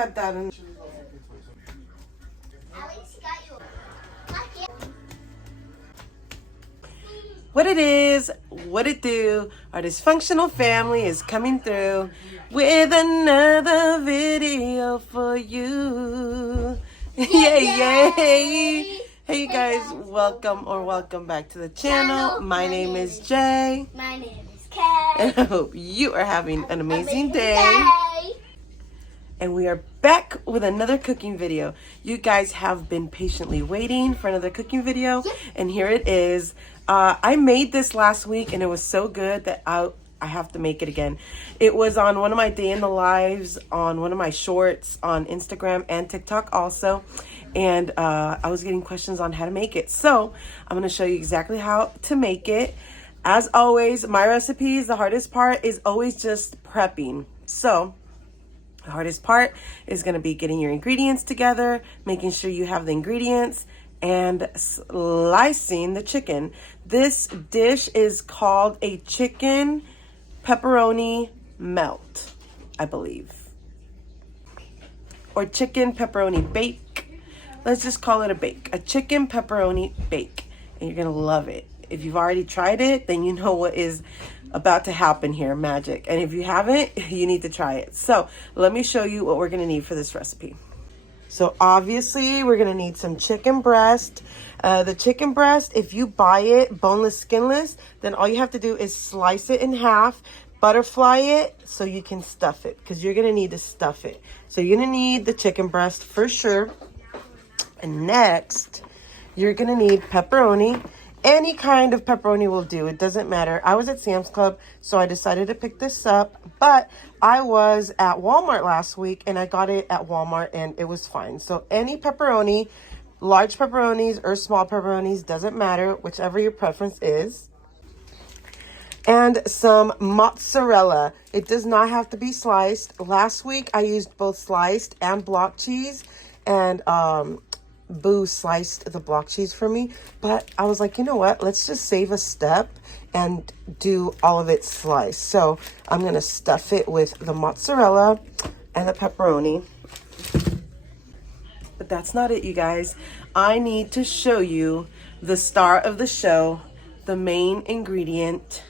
had that in. What it is, what it do, our dysfunctional family is coming through with another video for you. Yay, yay. Hey you guys, welcome back to the channel. My name is Jay. My name is Kay. And I hope you are having an amazing day. And we are back with another cooking video. You guys have been patiently waiting for another cooking video, and here it is. I made this last week and it was so good that I have to make it again. It was on one of my day in the lives, on one of my shorts on Instagram and TikTok also. And I was getting questions on how to make it. So I'm going to show you exactly how to make it. As always, my recipes, the hardest part is always just prepping. So the hardest part is going to be getting your ingredients together, making sure you have the ingredients, and slicing the chicken. This dish is called a chicken pepperoni melt, I believe. Or chicken pepperoni bake. Let's just call it a bake. A chicken pepperoni bake. And you're going to love it. If you've already tried it, then you know what is about to happen here, magic. And if you haven't, you need to try it. So let me show you what we're going to need for this recipe. So obviously we're going to need some chicken breast. The chicken breast, if you buy it boneless, skinless, then all you have to do is slice it in half, butterfly it so you can stuff it, because you're going to need to stuff it. So you're going to need the chicken breast for sure. And next, you're going to need pepperoni. Any kind of pepperoni will do. It doesn't matter. I was at Sam's Club, so I decided to pick this up. But I was at Walmart last week, and I got it at Walmart, and it was fine. So any pepperoni, large pepperonis or small pepperonis, doesn't matter, whichever your preference is. And some mozzarella. It does not have to be sliced. Last week, I used both sliced and block cheese, and Boo sliced the block cheese for me, but I was like, you know what, let's just save a step and do all of it sliced. So I'm gonna stuff it with the mozzarella and the pepperoni. But that's not it, you guys. I need to show you the star of the show, the main ingredient,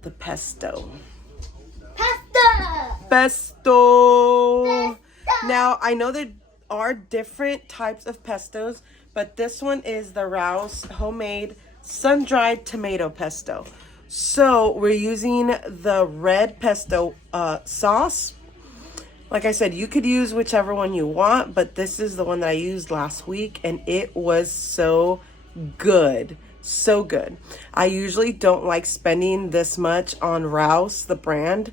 the pesto. Pesto. Now I know that are different types of pestos, but this one is the Rouse homemade sun-dried tomato pesto. So we're using the red pesto sauce. Like I said, you could use whichever one you want, but this is the one that I used last week, and it was so good. So good. I usually don't like spending this much on Rouse, the brand,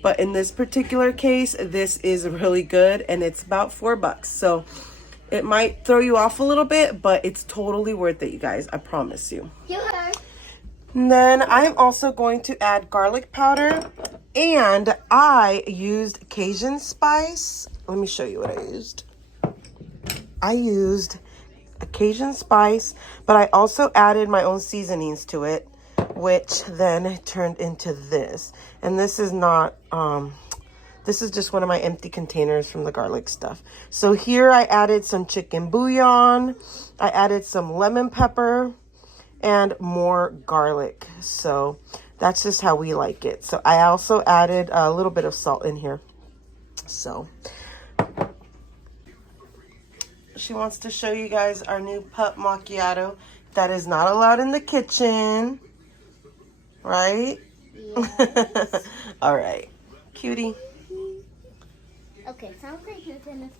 but in this particular case, this is really good, and it's about $4. So it might throw you off a little bit, but it's totally worth it, you guys. I promise you. And then I'm also going to add garlic powder, and I used Cajun spice. Let me show you what I used. I used a Cajun spice, but I also added my own seasonings to it, which then turned into this. And this is not, this is just one of my empty containers from the garlic stuff. So here I added some chicken bouillon. I added some lemon pepper and more garlic. So that's just how we like it. So I also added a little bit of salt in here. So she wants to show you guys our new pup macchiato that is not allowed in the kitchen. Right? Yes. All right. Cutie. Okay, sounds like you're gonna...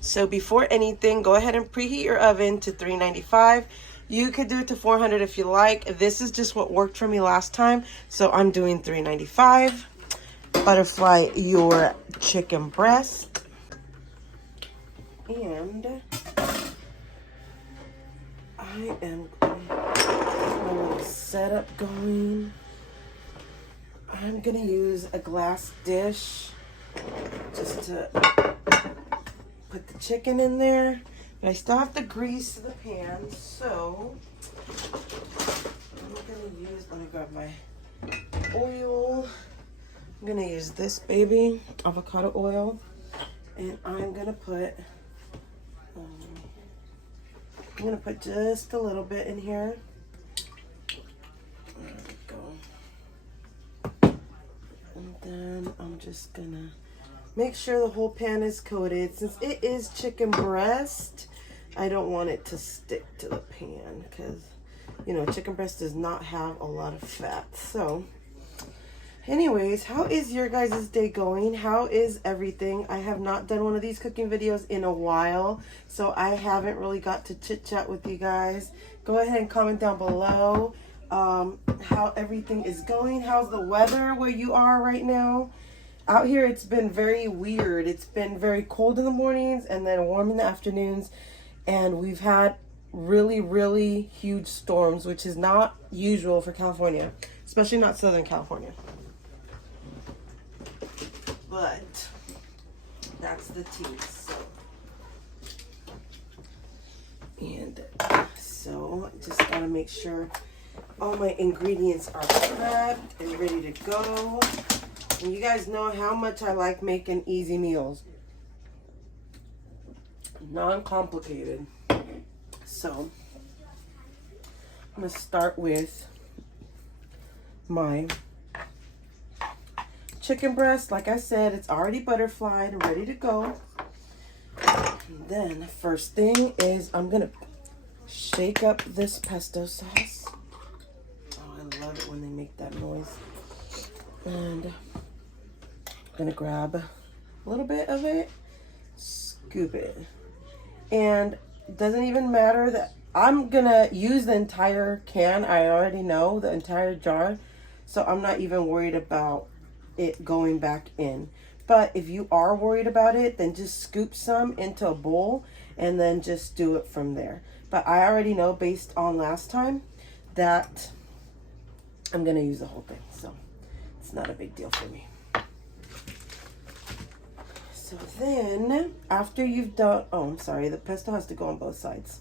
So before anything, go ahead and preheat your oven to 395. You could do it to 400 if you like. This is just what worked for me last time, so I'm doing 395. Butterfly your chicken breast. And I am my little setup going. I'm gonna use a glass dish just to put the chicken in there, but I still have to grease the pan, so I'm gonna use, let me grab my oil. I'm gonna use this baby avocado oil, And I'm gonna put just a little bit in here. There we go. And then I'm just gonna make sure the whole pan is coated. Since it is chicken breast, I don't want it to stick to the pan because, you know, chicken breast does not have a lot of fat. So anyways, how is your guys' day going? How is everything? I have not done one of these cooking videos in a while, so I haven't really got to chit chat with you guys. Go ahead and comment down below how everything is going. How's the weather where you are right now? Out here, it's been very weird. It's been very cold in the mornings and then warm in the afternoons. And we've had really, really huge storms, which is not usual for California, especially not Southern California. But that's the tea. So just gotta make sure all my ingredients are prepped and ready to go. And you guys know how much I like making easy meals. Non-complicated. So I'm gonna start with my chicken breast. Like I said, it's already butterflied and ready to go. And then the first thing is I'm gonna shake up this pesto sauce. Oh, I love it when they make that noise. And I'm gonna grab a little bit of it, scoop it. And it doesn't even matter that I'm gonna use the entire can. I already know the entire jar, so I'm not even worried about it going back in. But if you are worried about it, then just scoop some into a bowl and then just do it from there. But I already know based on last time that I'm gonna use the whole thing, so it's not a big deal for me. So then, after you've done, oh, I'm sorry, the pesto has to go on both sides.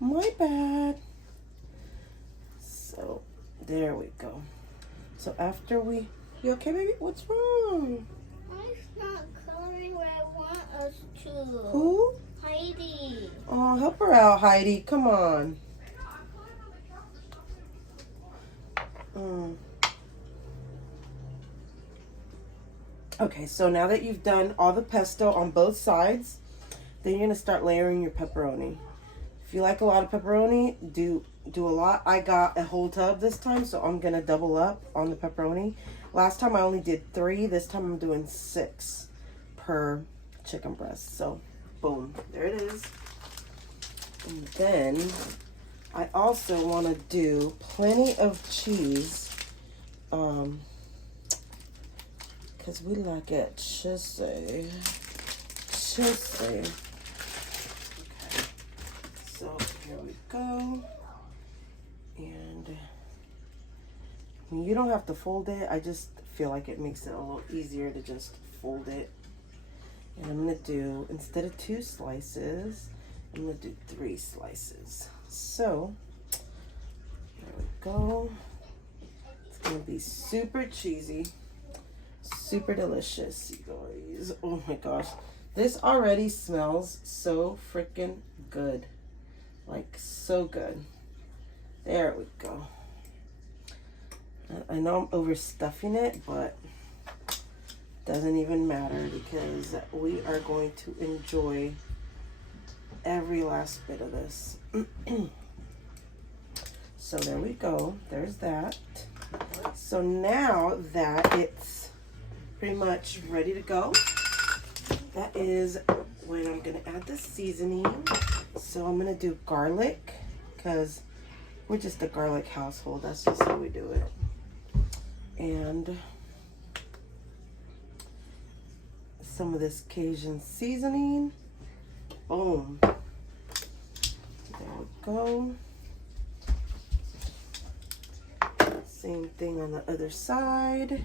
My bad. So, there we go. So after you okay, baby? What's wrong? I'm not coloring where I want us to. Who? Heidi. Oh, help her out, Heidi. Come on. Okay, so now that you've done all the pesto on both sides, then you're gonna start layering your pepperoni. If you like a lot of pepperoni, do a lot. I got a whole tub this time, so I'm gonna double up on the pepperoni. Last time I only did 3. This time I'm doing 6 per chicken breast. So, boom, there it is. And then I also want to do plenty of cheese. Because we like it cheesy. Okay. So here we go. And you don't have to fold it. I just feel like it makes it a little easier to just fold it. And I'm going to do, instead of 2 slices, I'm going to do 3 slices. So, there we go. It's going to be super cheesy, super delicious, you guys. Oh my gosh. This already smells so freaking good. Like, so good. There we go. I know I'm overstuffing it, but doesn't even matter because we are going to enjoy every last bit of this. So there we go. There's that. So now that it's pretty much ready to go, that is when I'm going to add the seasoning. So I'm going to do garlic because we're just a garlic household. That's just how we do it. And some of this Cajun seasoning. Boom. There we go. Same thing on the other side.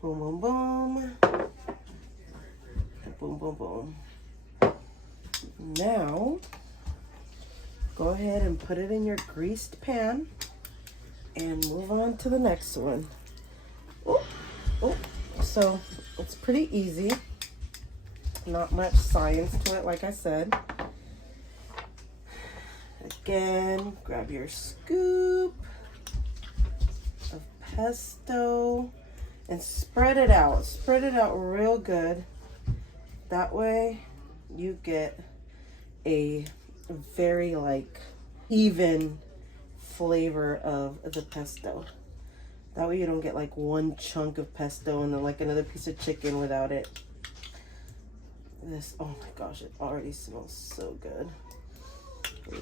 Boom, boom, boom. Boom, boom, boom. Now, go ahead and put it in your greased pan and move on to the next one. Oh, so it's pretty easy. Not much science to it, like I said. Again, grab your scoop of pesto and spread it out. Spread it out real good. That way you get a very like even flavor of the pesto. That way you don't get like one chunk of pesto and then like another piece of chicken without it. This, oh my gosh, it already smells so good.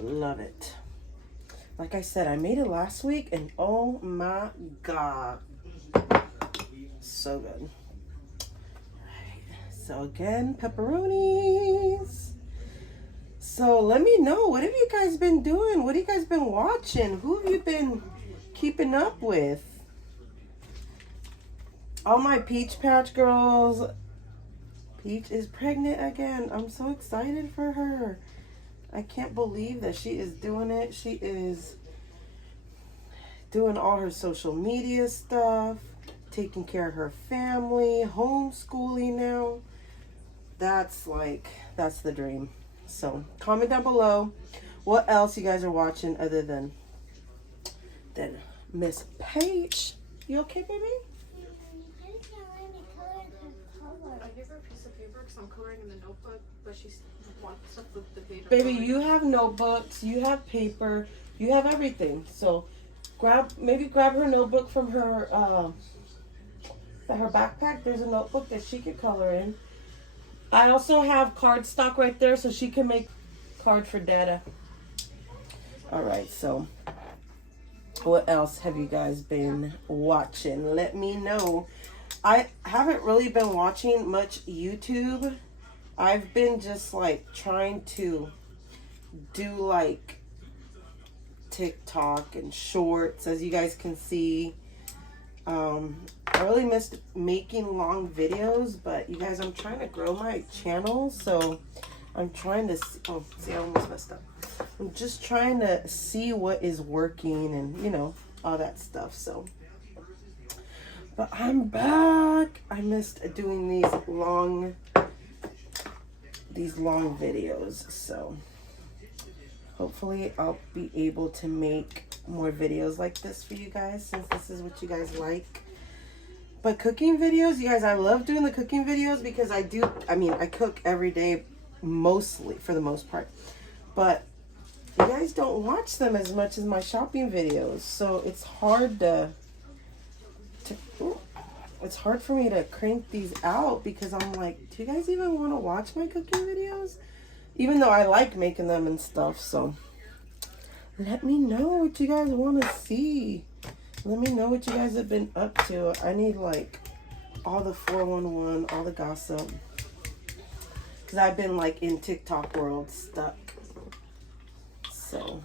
Love it. Like I said, I made it last week and oh my god, so good. So again, pepperonis. So let me know, what have you guys been doing? What have you guys been watching? Who have you been keeping up with? All my Peach Patch girls. Peach is pregnant again. I'm so excited for her. I can't believe that she is doing it. She is doing all her social media stuff, taking care of her family, homeschooling now. That's the dream. So comment down below what else you guys are watching other than Miss Paige. You okay, baby? I give her a piece of paper because I'm coloring in the notebook, but she wants stuff with the paper. Baby, you have notebooks, you have paper, you have everything. So maybe grab her notebook from her backpack. There's a notebook that she could color in. I also have cardstock right there so she can make card for Dada. Alright, so what else have you guys been watching? Let me know. I haven't really been watching much YouTube. I've been just like trying to do like TikTok and shorts, as you guys can see. I really missed making long videos, but you guys, I'm trying to grow my channel, so I'm trying to see, oh, see, I almost messed up. I'm just trying to see what is working and, you know, all that stuff, so. But I'm back. I missed doing these long videos, so hopefully I'll be able to make more videos like this for you guys, since this is what you guys like. But cooking videos, you guys, I love doing the cooking videos because I cook every day, mostly, for the most part. But you guys don't watch them as much as my shopping videos, so it's hard it's hard for me to crank these out because I'm like, do you guys even want to watch my cooking videos? Even though I like making them and stuff, so let me know what you guys want to see. Let me know what you guys have been up to. I need like all the 411, all the gossip. Because I've been like in TikTok world stuck. So.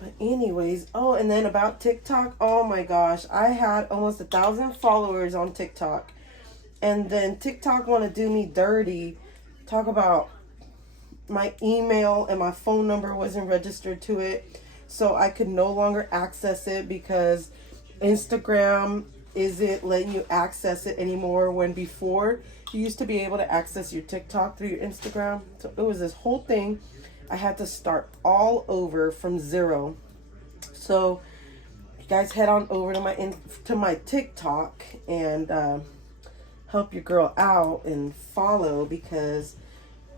But anyways, oh, and then about TikTok, oh my gosh. I had almost 1,000 followers on TikTok. And then TikTok want to do me dirty. Talk about my email and my phone number wasn't registered to it. So I could no longer access it because Instagram isn't letting you access it anymore, when before you used to be able to access your TikTok through your Instagram. So it was this whole thing. I had to start all over from zero. So you guys head on over to my TikTok and help your girl out and follow, because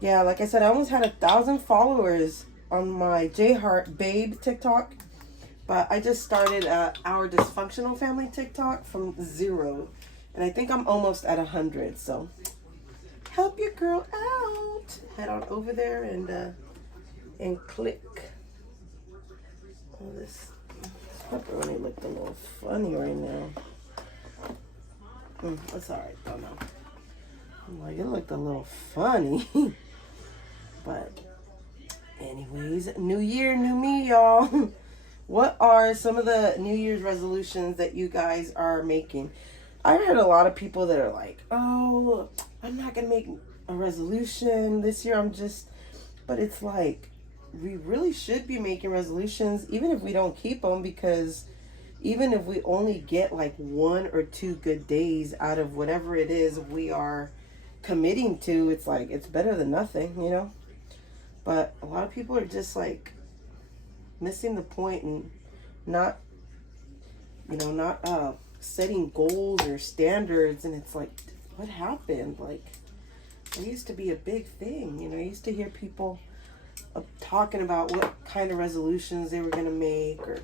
yeah, like I said, I almost had 1,000 followers on my JHeart Babe TikTok, but I just started Our Dysfunctional Family TikTok from 0, and I think I'm almost at 100. So help your girl out. Head on over there and click. Oh, this pepperoni looked a little funny right now. That's alright, don't know. I'm like, it looked a little funny. But anyways, new year, new me, y'all. What are some of the New Year's resolutions that you guys are making? I heard a lot of people that are like, oh, I'm not going to make a resolution this year. But it's like, we really should be making resolutions, even if we don't keep them, because even if we only get like 1 or 2 good days out of whatever it is we are committing to, it's like, it's better than nothing, you know? But a lot of people are just like missing the point and not, you know, not setting goals or standards. And it's like, what happened? Like, it used to be a big thing, you know? I used to hear people talking about what kind of resolutions they were going to make, or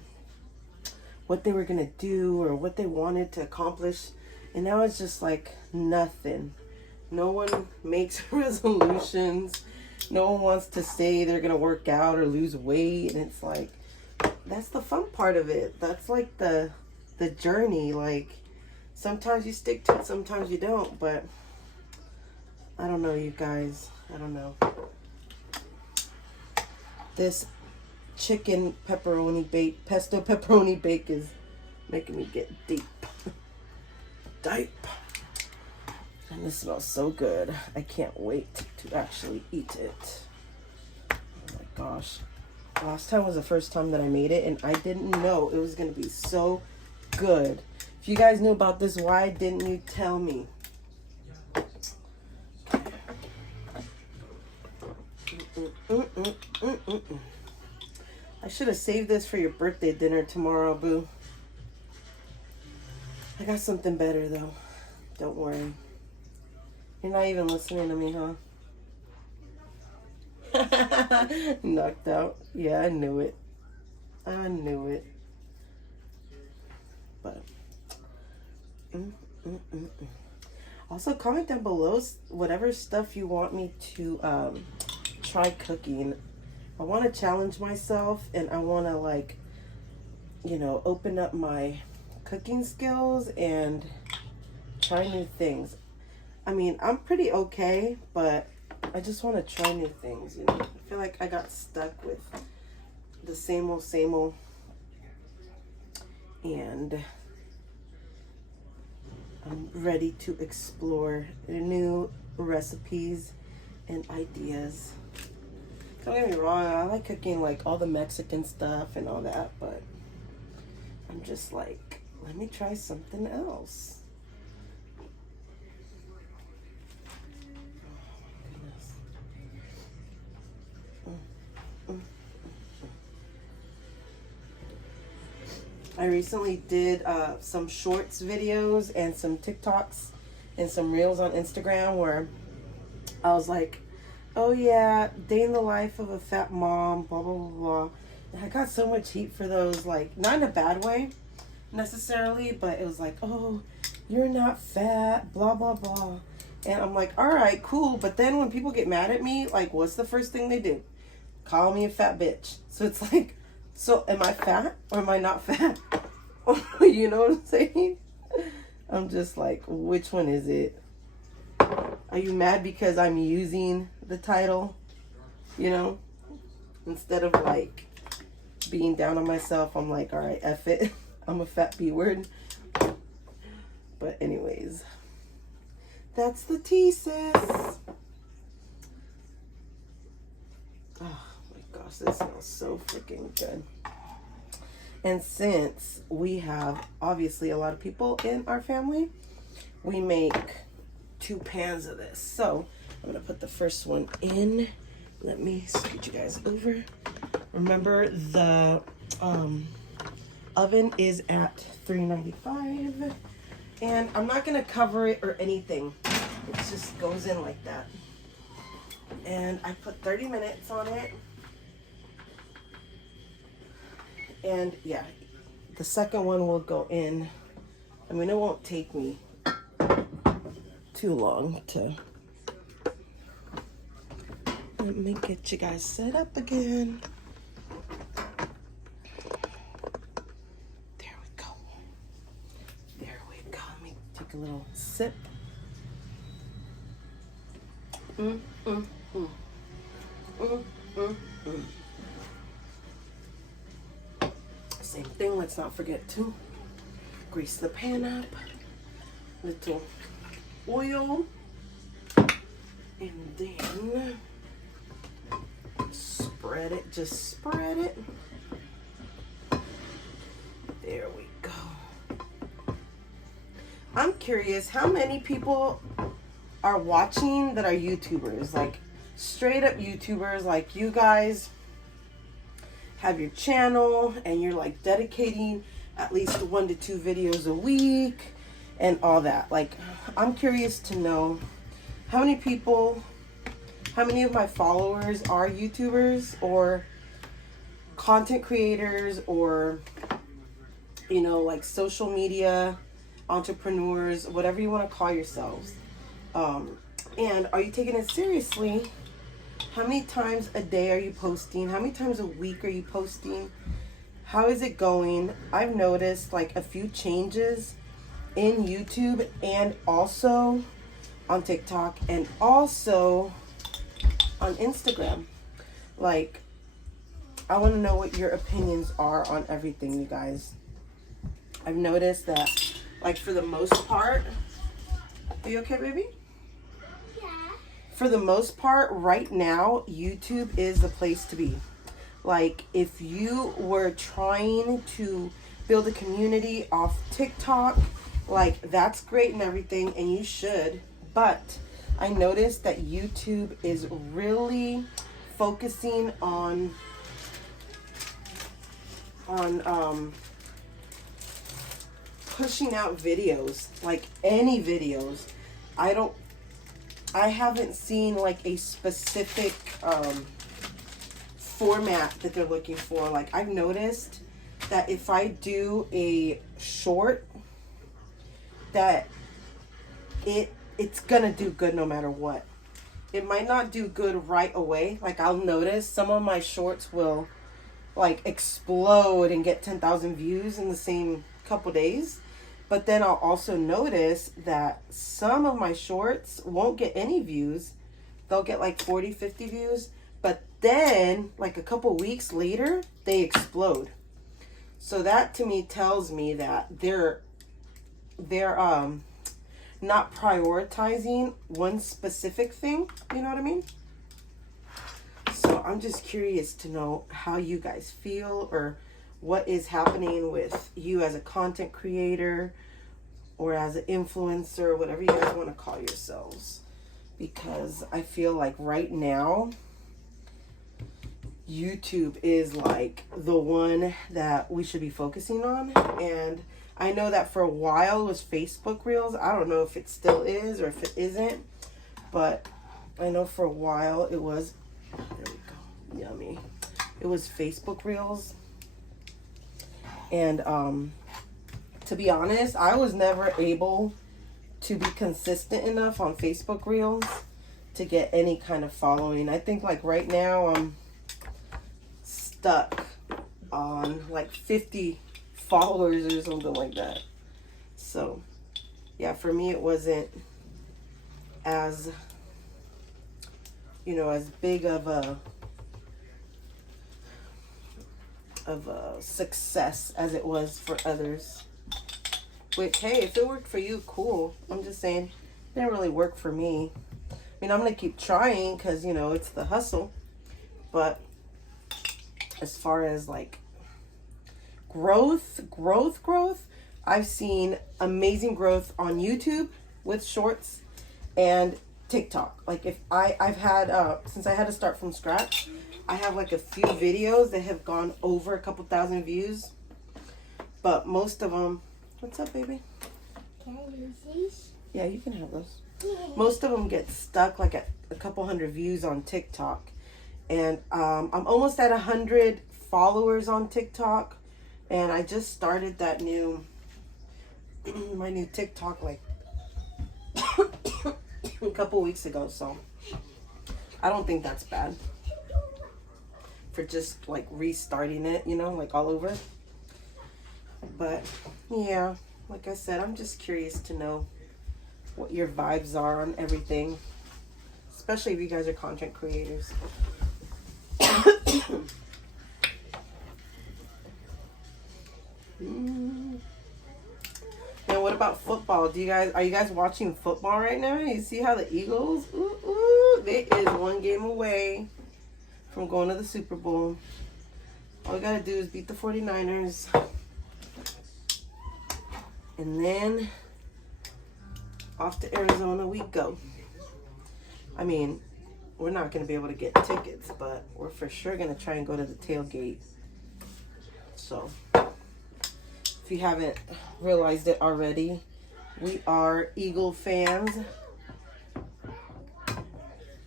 what they were going to do, or what they wanted to accomplish. And now it's just like nothing. No one makes resolutions. No one wants to say they're going to work out or lose weight. And it's like, that's the fun part of it. That's like the journey. Like, sometimes you stick to it, sometimes you don't. But I don't know, you guys. I don't know. This chicken pepperoni bake, pesto pepperoni bake is making me get deep. Deep. And this smells so good. I can't wait to actually eat it. Oh my gosh. Last time was the first time that I made it, and I didn't know it was going to be so good. If you guys knew about this, why didn't you tell me? I should have saved this for your birthday dinner tomorrow, boo. I got something better, though. Don't worry. You're not even listening to me, huh? Knocked out. Yeah, I knew it. I knew it. But also, comment down below whatever stuff you want me to try cooking. I want to challenge myself, and I want to, like, you know, open up my cooking skills and try new things. I mean, I'm pretty okay, but I just want to try new things, you know. I feel like I got stuck with the same old, and I'm ready to explore new recipes and ideas. Don't get me wrong, I like cooking like all the Mexican stuff and all that, but I'm just like, let me try something else. I recently did some shorts videos and some TikToks and some reels on Instagram where I was like, oh yeah, day in the life of a fat mom, blah, blah, blah, blah. And I got so much heat for those, like, not in a bad way necessarily, but it was like, oh, you're not fat, blah, blah, blah. And I'm like, all right, cool. But then when people get mad at me, like, what's the first thing they do? Call me a fat bitch. So it's like, so am I fat or am I not fat? You know what I'm saying? I'm just like, which one is it? Are you mad because I'm using the title? You know? Instead of like being down on myself, I'm like, all right, F it. I'm a fat B word. But anyways, that's the tea, sis. Oh my gosh, this smells so freaking good. And since we have obviously a lot of people in our family, we make 2 pans of this. So I'm gonna put the first one in. Let me scoot you guys over. Remember, the oven is at 395, and I'm not gonna cover it or anything. It just goes in like that. And I put 30 minutes on it. And yeah, the second one will go in. I mean, it won't take me too long to. Let me get you guys set up again. There we go. There we go. Let me take a little sip. Same thing. Let's not forget to grease the pan up. Little oil. And then spread it. Just spread it. There we go. curious, how many people are watching that are YouTubers? Like straight up YouTubers, like you guys have your channel and you're like dedicating at least 1 to 2 videos a week and all that. Like, I'm curious to know how many people, how many of my followers are YouTubers or content creators or, you know, like social media entrepreneurs, whatever you want to call yourselves. And are you taking it seriously? How many times a day are you posting? How many times a week are you posting? How is it going? I've noticed like a few changes in YouTube and also on TikTok and also on Instagram. Like, I want to know what your opinions are on everything, you guys. I've noticed that, like, for the most part, are you okay, baby? Yeah. For the most part, right now, YouTube is the place to be. Like, if you were trying to build a community off TikTok, like, that's great and everything, and you should. But I noticed that YouTube is really focusing on pushing out videos, like any videos. I haven't seen like a specific format that they're looking for. Like, I've noticed that if I do a short, that it's gonna do good no matter what. It might not do good right away. Like, I'll notice some of my shorts will like explode and get 10,000 views in the same couple days. But then I'll also notice that some of my shorts won't get any views. They'll get like 40, 50 views. But then like a couple weeks later, they explode. So that to me tells me that they're not prioritizing one specific thing. You know what I mean? So I'm just curious to know how you guys feel or what is happening with you as a content creator or as an influencer, whatever you guys want to call yourselves. Because I feel like right now, YouTube is like the one that we should be focusing on. And I know that for a while it was Facebook Reels. I don't know if it still is or if it isn't. But I know for a while it was, there we go, yummy. It was Facebook Reels. And to be honest, I was never able to be consistent enough on Facebook Reels to get any kind of following. I think like right now I'm stuck on like 50 followers or something like that. So yeah, for me it wasn't as, you know, as big of a success as it was for others. Which, hey, if it worked for you, cool. I'm just saying, it didn't really work for me. I mean, I'm gonna keep trying because, you know, it's the hustle. But as far as like growth, I've seen amazing growth on YouTube with shorts and TikTok. Like, if I've had since I had to start from scratch, I have like a few videos that have gone over a couple thousand views, but most of them, what's up, baby? Can I use these? Yeah, you can have those. Most of them get stuck like at a couple hundred views on TikTok. And I'm almost at 100 followers on TikTok. And I just started that my new TikTok like a couple weeks ago. So I don't think that's bad for just like restarting it, you know, like all over. But yeah, like I said, I'm just curious to know what your vibes are on everything, especially if you guys are content creators. Now, what about football? Are you guys watching football right now? You see how the Eagles, they is one game away from going to the Super Bowl. All we gotta do is beat the 49ers. And then off to Arizona we go. I mean, we're not going to be able to get tickets, but we're for sure going to try and go to the tailgate. So, if you haven't realized it already, we are Eagle fans.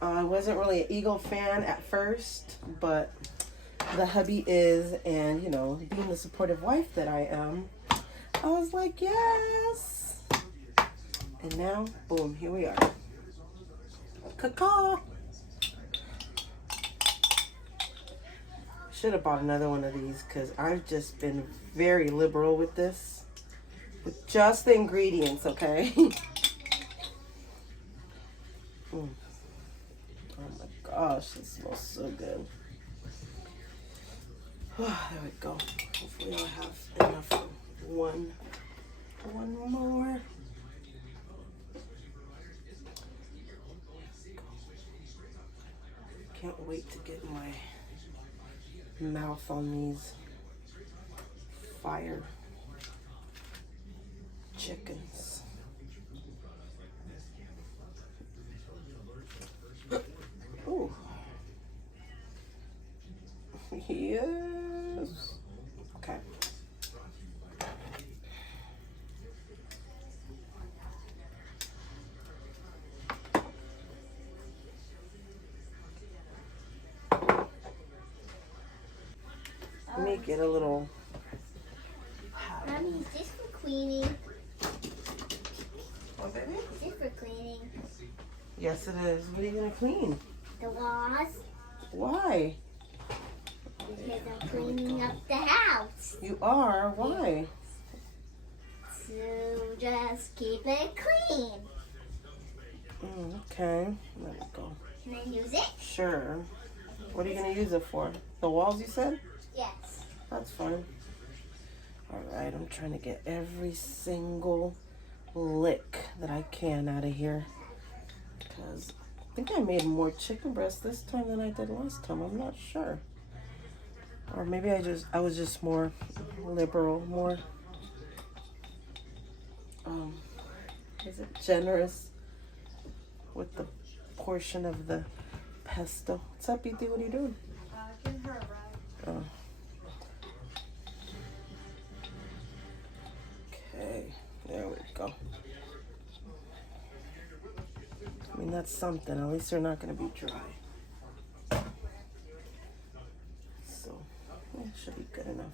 I wasn't really an Eagle fan at first, but the hubby is, and you know, being the supportive wife that I am, I was like, yes. And now, boom, here we are. Caw-caw. Should have bought another one of these because I've just been very liberal with this. With just the ingredients, okay? Oh my gosh, it smells so good. There we go. Hopefully I'll have enough for one more. Can't wait to get my mouth on these fire chickens. Ooh. Yes. Okay. Let me get a little. Mommy, is this for cleaning? What, baby? Is this for cleaning? Yes, it is. What are you gonna clean? The walls? Why? Because I'm cleaning up the house. You are? Why? So just keep it clean. Okay. Let me go. Can I use it? Sure. What are you gonna use it for? The walls, you said? Yes. That's fine. Alright, I'm trying to get every single lick that I can out of here. Because I think I made more chicken breast this time than I did last time. I'm not sure. Or maybe I was just more liberal, more is it generous with the portion of the pesto. What's up, E.T.? What are you doing? Giving her a ride. Oh. Okay, there we go. I mean, that's something. At least they're not going to be dry. So, yeah, should be good enough.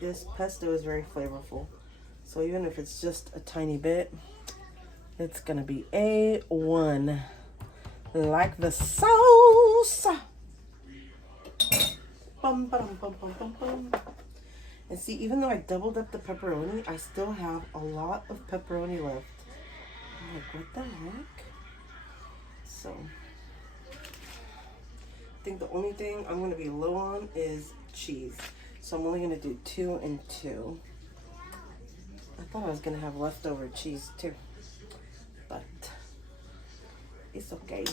This pesto is very flavorful. So even if it's just a tiny bit, it's going to be A1. Like the sauce. Bum, bum, bum, bum, bum, bum. And see, even though I doubled up the pepperoni, I still have a lot of pepperoni left. I'm like, what the heck? So, I think the only thing I'm going to be low on is cheese. So I'm only going to do 2 and 2. I thought I was going to have leftover cheese too. But it's okay.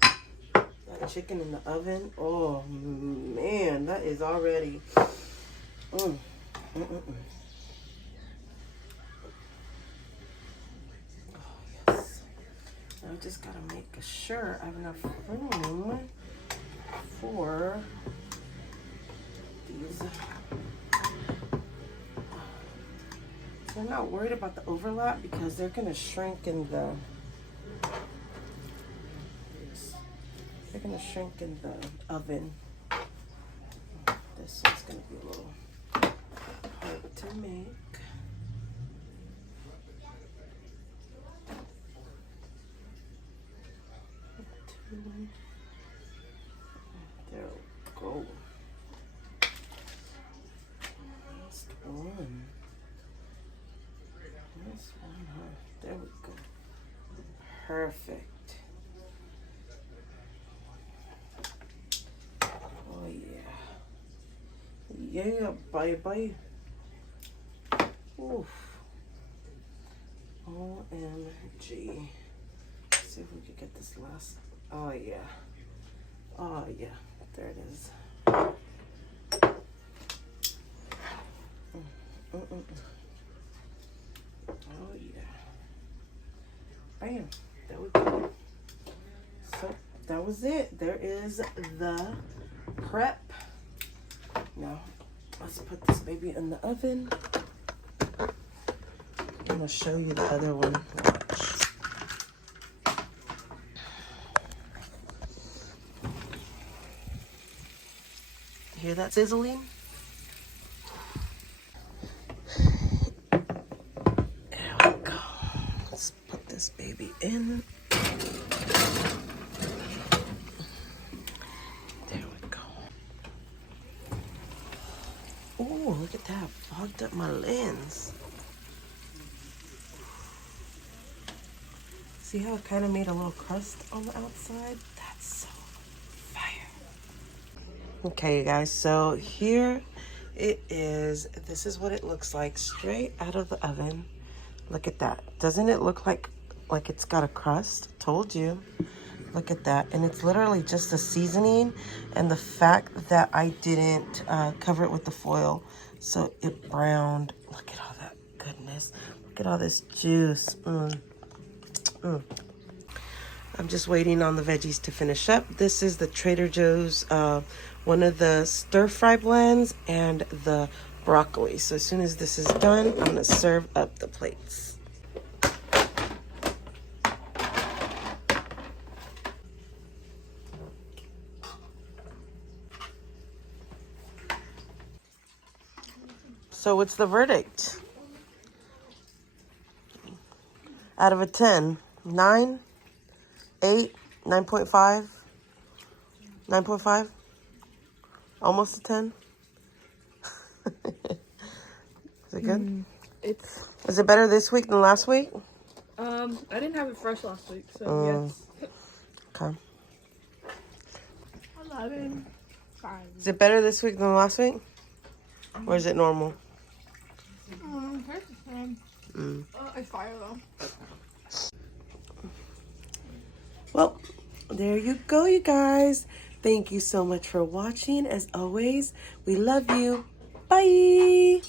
That chicken in the oven, oh man, that is already. Oh yes. I just gotta make sure I have enough room for these. So I'm not worried about the overlap because they're gonna shrink in the. They're gonna shrink in the oven. This one's gonna be a little hard to make. There we go. Last one. Last one. There we go. Perfect. Oh yeah. Yeah, bye. Oof. OMG. See if we could get this last. Oh yeah. Oh yeah. There it is. Oh yeah. Bam. There we go. So that was it. There is the prep. Now let's put this baby in the oven. I'm gonna show you the other one. Watch. Hear that sizzling? There we go. Let's put this baby in. There we go. Oh, look at that. Fogged up my lens. See how it kind of made a little crust on the outside? That's so fire. Okay, you guys, so here it is. This is what it looks like straight out of the oven. Look at that. Doesn't it look like it's got a crust? Told you. Look at that. And it's literally just the seasoning and the fact that I didn't cover it with the foil. So it browned. Look at all that goodness. Look at all this juice. I'm just waiting on the veggies to finish up. This is the Trader Joe's, one of the stir-fry blends and the broccoli. So as soon as this is done, I'm gonna serve up the plates. So what's the verdict? Out of a 10, 9, 8, 9.5, 9.5, almost a 10. Is it good? Is it better this week than last week? I didn't have it fresh last week, so yes. Okay. 11. 5. Is it better this week than last week? Or is it normal? It's fire though. Well, there you go, you guys. Thank you so much for watching. As always, we love you. Bye.